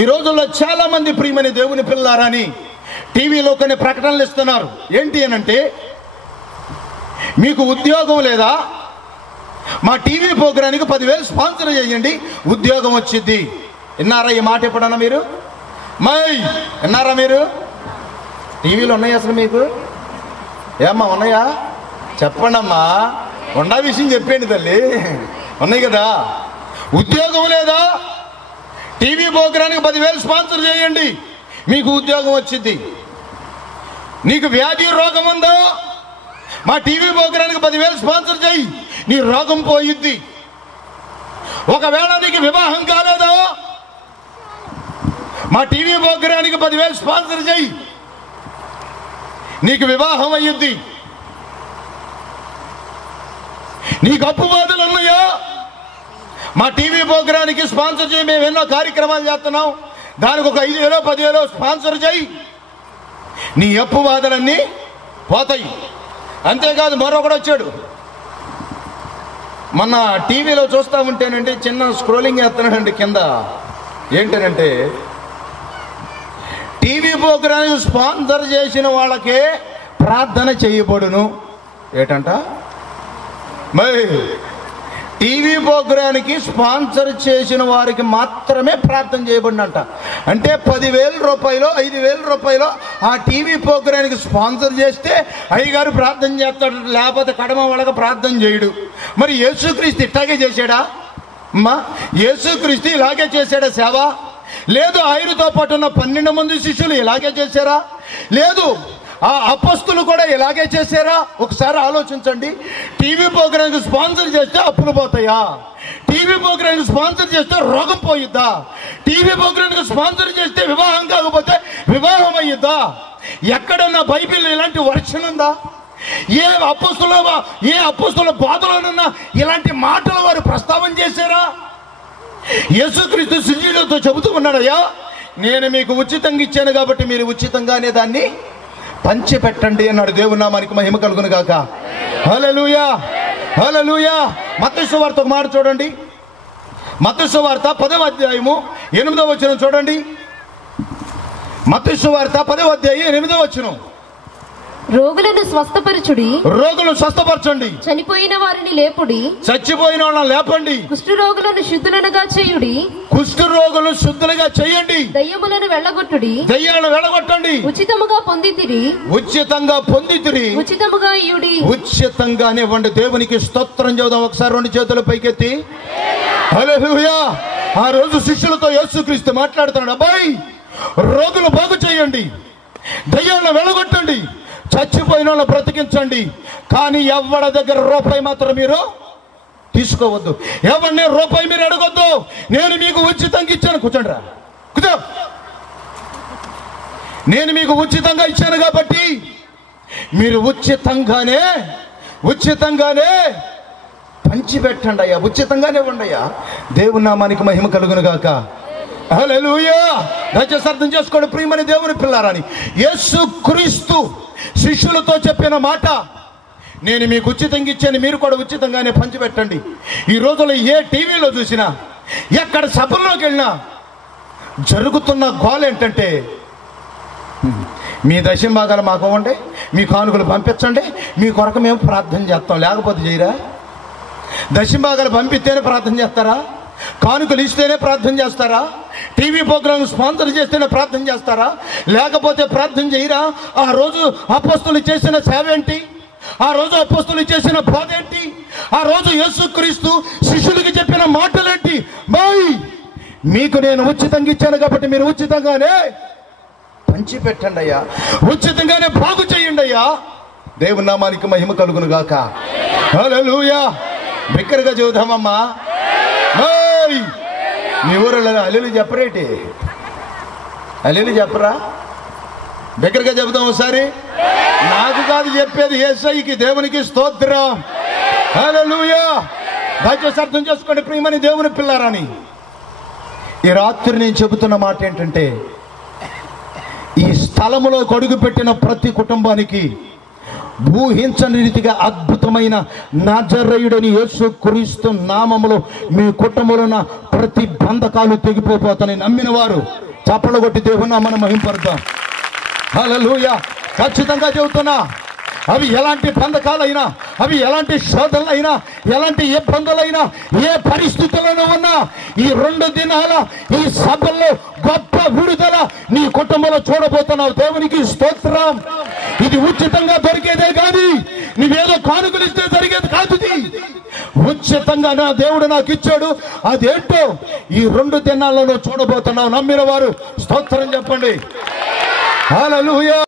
ఈ రోజుల్లో చాలా మంది ప్రియమైన దేవుని పిల్లారని టీవీలో కొన్ని ప్రకటనలు ఇస్తున్నారు. ఏంటి అనంటే, మీకు ఉద్యోగం లేదా, మా టీవీ ప్రోగ్రానికి 10,000 స్పాన్సర్ చేయండి, ఉద్యోగం వచ్చింది. విన్నారా ఈ మాట ఎప్పుడన్నా మీరు? విన్నారా మీరు? టీవీలు ఉన్నాయి అసలు మీకు? ఏమ్మా ఉన్నాయా? చెప్పండి అమ్మా. ఉండా విషయం చెప్పండి తల్లి. ఉన్నాయి కదా. ఉద్యోగం లేదా, టీవీ ప్రోగ్రానికి 10,000 స్పాన్సర్ చేయండి, మీకు ఉద్యోగం వచ్చింది. నీకు వ్యాధి రోగం ఉందా, మా టీవీ ప్రోగ్రానికి 10,000 స్పాన్సర్ చేయి, నీ రోగం పోయిద్ది. ఒకవేళ నీకు వివాహం కాలేదా, మా టీవీ ప్రోగ్రానికి 10,000 స్పాన్సర్ చేయి, నీకు వివాహం అయ్యిద్ది. నీకు అప్పు బాధలు ఉన్నాయా, మా టీవీ ప్రోగ్రానికి స్పాన్సర్ చేయి, మేము ఎన్నో కార్యక్రమాలు చేస్తున్నాం, దానికి ఒక 5,000 10,000 స్పాన్సర్ చేయి, నీ అప్పు బాధలన్నీ పోతాయి. అంతేకాదు, మరొకడు వచ్చాడు. మొన్న టీవీలో చూస్తూ ఉంటేనండి, చిన్న స్క్రోలింగ్ చేస్తున్నాడండి కింద. ఏంటనంటే, టీవీ ప్రోగ్రామ్ స్పాన్సర్ చేసిన వాళ్ళకే ప్రార్థన చేయబడును. ఏంటంట? మరి టీవీ ప్రోగ్రానికి స్పాన్సర్ చేసిన వారికి మాత్రమే ప్రార్థన చేయబడినంట. అంటే 10,000 రూపాయలు 5,000 రూపాయలు ఆ టీవీ ప్రోగ్రానికి స్పాన్సర్ చేస్తే అయ్యగారు ప్రార్థన చేస్తాడు, లేకపోతే కడమ వాళ్ళకి ప్రార్థన చేయడు. మరి యేసుక్రీస్తు ఇట్లాగే చేశాడా అమ్మా? యేసుక్రీస్తు ఇలాగే చేశాడా సేవ? లేదు. ఆయనతో పాటు ఉన్న 12 మంది శిష్యులు ఇలాగే చేశారా? లేదు. ఆ అపస్తులు కూడా ఇలాగే చేశారా? ఒకసారి ఆలోచించండి. టీవీ ప్రోగ్రాంకి స్పాన్సర్ చేస్తే అప్పులు పోతాయా? టీవీ ప్రోగ్రాంకి స్పాన్సర్ చేస్తే రోగం పోయిద్దా? టీవీ ప్రోగ్రాంకి స్పాన్సర్ చేస్తే వివాహం కాకపోతే వివాహం అయ్యిద్దా? ఎక్కడన్నా బైబిల్ ఇలాంటి వర్షం ఉందా? ఏ అపస్తుల బాధలోనన్నా ఇలాంటి మాటలు వారు ప్రస్తావన చేశారా? యేసుక్రీస్తు శిష్యులతో చెబుతూ ఉన్నాడయ్యా, నేను మీకు ఉచితంగా ఇచ్చాను కాబట్టి మీరు ఉచితంగానే దాన్ని పంచిపెట్టండి అన్నాడు. దేవుని నామానికి మహిమ కలుగును గాక. హల్లెలూయా, హల్లెలూయా. మత్తయి సువార్త ఒక మాట చూడండి. మత్తయి సువార్త 10వ అధ్యాయము 8వ వచనం చూడండి. మత్తయి సువార్త 10వ అధ్యాయం 8వ వచనం. రోగులను స్వస్థపరచుడి, రోగులను స్వస్థపరచండి, చనిపోయిన వారిని లేపుడి, చచ్చిపోయిన వాళ్ళని లేపండి, కుష్ఠరోగులను శుద్ధులుగా చేయుడి, కుష్ఠరోగులను శుద్ధులుగా చేయండి, దయ్యములను వెళ్ళగొట్టుడి, దయ్యాలను వెళ్ళగొట్టండి, ఉచితముగా పొందితిరి, ఉచితంగా పొందితిరి, ఉచితముగా ఇయుడి, ఉచితంగానే ఇవ్వండి. దేవునికి స్తోత్రం చెబుదాం. ఒకసారి 2 చేతులు పైకెత్తి హల్లెలూయా. ఆ రోజు శిష్యులతో యేసుక్రీస్తు మాట్లాడుతున్నాడు. అబ్బాయి, రోగులు బాగు చేయండి, దయ్యాలను వెళ్ళగొట్టండి, చచ్చిపోయిన వాళ్ళని బ్రతికించండి, కానీ ఎవరి దగ్గర రూపాయి మాత్రం మీరు తీసుకోవద్దు, ఎవరిని రూపాయి మీరు అడగొద్దు. నేను మీకు ఉచితంగా ఇచ్చాను. కూర్చోండి రా, కూర్చో. నేను మీకు ఉచితంగా ఇచ్చాను కాబట్టి మీరు ఉచితంగానే పంచిపెట్టండి అయ్యా, ఉచితంగానే ఇవ్వండి అయ్యా. దేవుని నామానికి మహిమ కలుగును గాక. హల్లెలూయా. దయచేసి అర్థం చేసుకోండి ప్రియమైన దేవుని పిల్లారని. యేసుక్రీస్తు శిష్యులతో చెప్పిన మాట, నేను మీకు ఉచితంగా ఇచ్చాను, మీరు కూడా ఉచితంగానే పంచిపెట్టండి. ఈ రోజుల్లో ఏ టీవీలో చూసినా, ఎక్కడ సభల్లోకి వెళ్ళినా జరుగుతున్న గోల ఏంటంటే, మీ దశమ భాగాలు మాకు ఇవ్వండి, మీ కానుకలు పంపించండి, మీ కొరకు మేము ప్రార్థన చేస్తాం, లేకపోతే చేయరా? దశమ భాగాలు పంపిస్తేనే ప్రార్థన చేస్తారా? కానుకలు ఇస్తేనే ప్రార్థన చేస్తారా? టీవీ ప్రోగ్రామ్ స్పాన్సర్ చేస్తేనే ప్రార్థన చేస్తారా? లేకపోతే ప్రార్థన చేయరా? ఆ రోజు అపొస్తలులు చేసిన సేవ ఏంటి? ఆ రోజు అపొస్తలులు చేసిన బాధ ఏంటి? ఆ రోజు యేసుక్రీస్తు శిష్యులకి చెప్పిన మాటలేంటి? మీకు నేను ఉచితంగా ఇచ్చాను కాబట్టి మీరు ఉచితంగానే పంచిపెట్టండి అయ్యా, ఉచితంగానే బాగు చేయండి అయ్యా. దేవుని నామానికి మహిమ కలుగును గాక. హల్లెలూయా. బిగ్గరగా చెబుదామమ్మా. మీ ఊరిలో అల్లెలు చెప్పరేటి? అల్లెలు చెప్పరా? బిగ్గరగా చెబుదాం ఒకసారి. నాకు కాదు చెప్పేది, యేసయ్యకి, దేవునికి స్తోత్రం. హల్లెలూయా. దయచేసి అర్థం చేసుకోండి ప్రియమైన దేవుని పిల్లారని. ఈ రాత్రి నేను చెబుతున్న మాట ఏంటంటే, ఈ స్థలములో అడుగు పెట్టిన ప్రతి కుటుంబానికి ఊహించని రీతిగా అద్భుతమైన నజరేయుడని యేసుక్రీస్తు నామములో మీ కుటుంబంలో ప్రతి బంధకాలు తెగిపోతానని నమ్మిన వారు చప్పట్లు కొట్టి దేవుని మనం మహింపరుద్దాం. హల్లెలూయా. ఖచ్చితంగా చెబుతున్నా, అవి ఎలాంటి బంధకాలైనా, అవి ఎలాంటి శోధనలైనా, ఎలాంటి ఇబ్బందులైనా, ఏ పరిస్థితుల్లో ఉన్నా ఈ 2 దినాల ఈ సభల్లో గొప్ప విడుదల నీ కుటుంబంలో చూడబోతున్నావు. దేవునికి స్తోత్రం. ఇది ఉచితంగా దొరికేదే కానీ నువ్వేదో కానుకలు ఇస్తే జరిగేది కాదు. ఉచితంగా నా దేవుడు నాకు ఇచ్చాడు. అదేంటో ఈ 2 దినాలలో చూడబోతున్నావు. నమ్మిన వారు స్తోత్రం చెప్పండి. హల్లెలూయా.